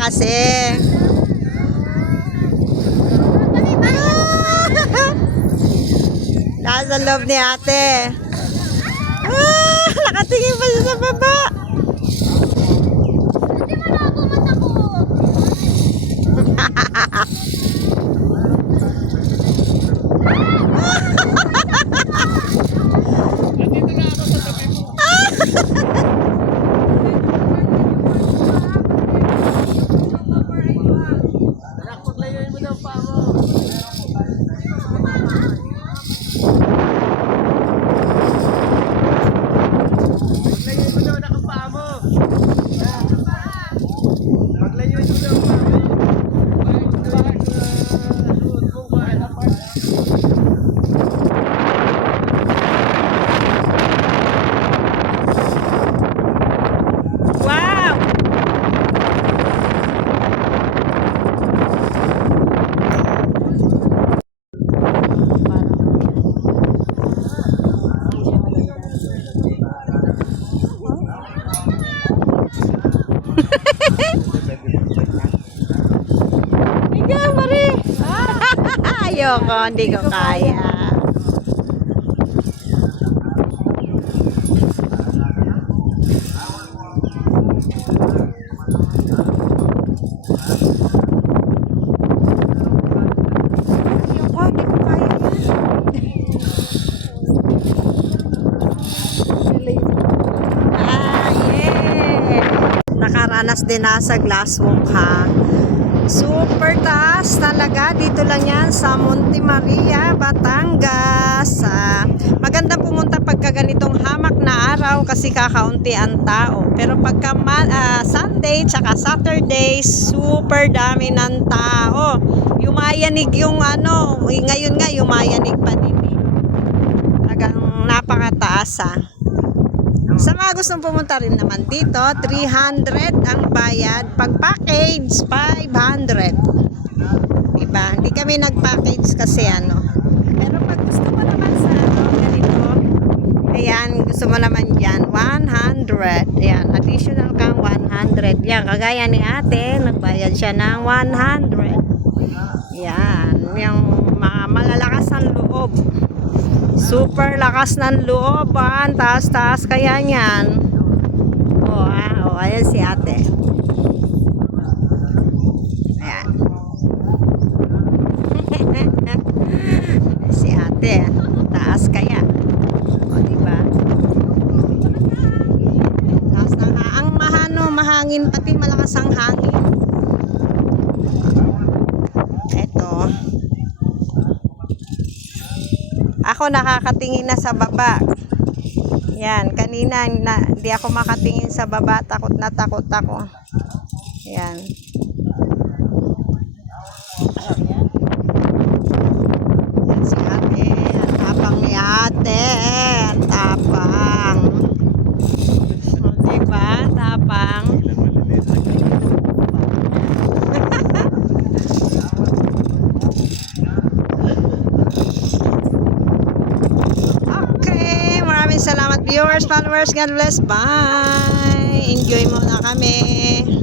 kasi. Nasa loob ni ate. Nakatingin pa siya sa baba. Hindi mo na ako matakot. Nandito na ako sa tabi mo. Anak, paglayoy mo ng paa mo. Paglayoy mo daw ng paa mo. Paglayoy mo daw paa mo. Wow! Ikaw, Marie! Ayoko, hindi ko kaya. Ayoko, hindi ko kaya yan. Yeah! Nakaranas din na sa glass walk, ha? Super taas talaga. Dito lang yan sa Monte Maria, Batangas. Maganda pumunta pagka ganitong hamak na araw kasi kakaunti ang tao. Pero pagka Sunday tsaka Saturday, super dami ng tao. Yumayanig yung ngayon nga yumayanig pa din. Talagang napakataas, Sa mga gustong pumunta rin naman dito, 300 ang bayad. Pag package, 500. Diba? Hindi kami nag-package kasi Pero pag gusto mo naman sa ganito, ayan, gusto mo naman dyan, 100. Ayan, additional kang 100. Yan, kagaya ni ate, nagbayad siya ng 100. Yan, yung mga malalakas ang loob. Super lakas ng loob, taas-taas kaya niyan. Ayan si ate. Ayan. Si ate, taas kaya. Diba? Taas ng mahangin, pati malakas ang hangin. Eto. Ako nakakatingin na sa baba. Yan, kanina hindi ako makatingin sa baba, takot na takot ako. Yan. Yan si ate, ang tapang ni ate, ang tapang. Diba, tapang. Salamat viewers, followers. God bless. Bye. Enjoy muna kami.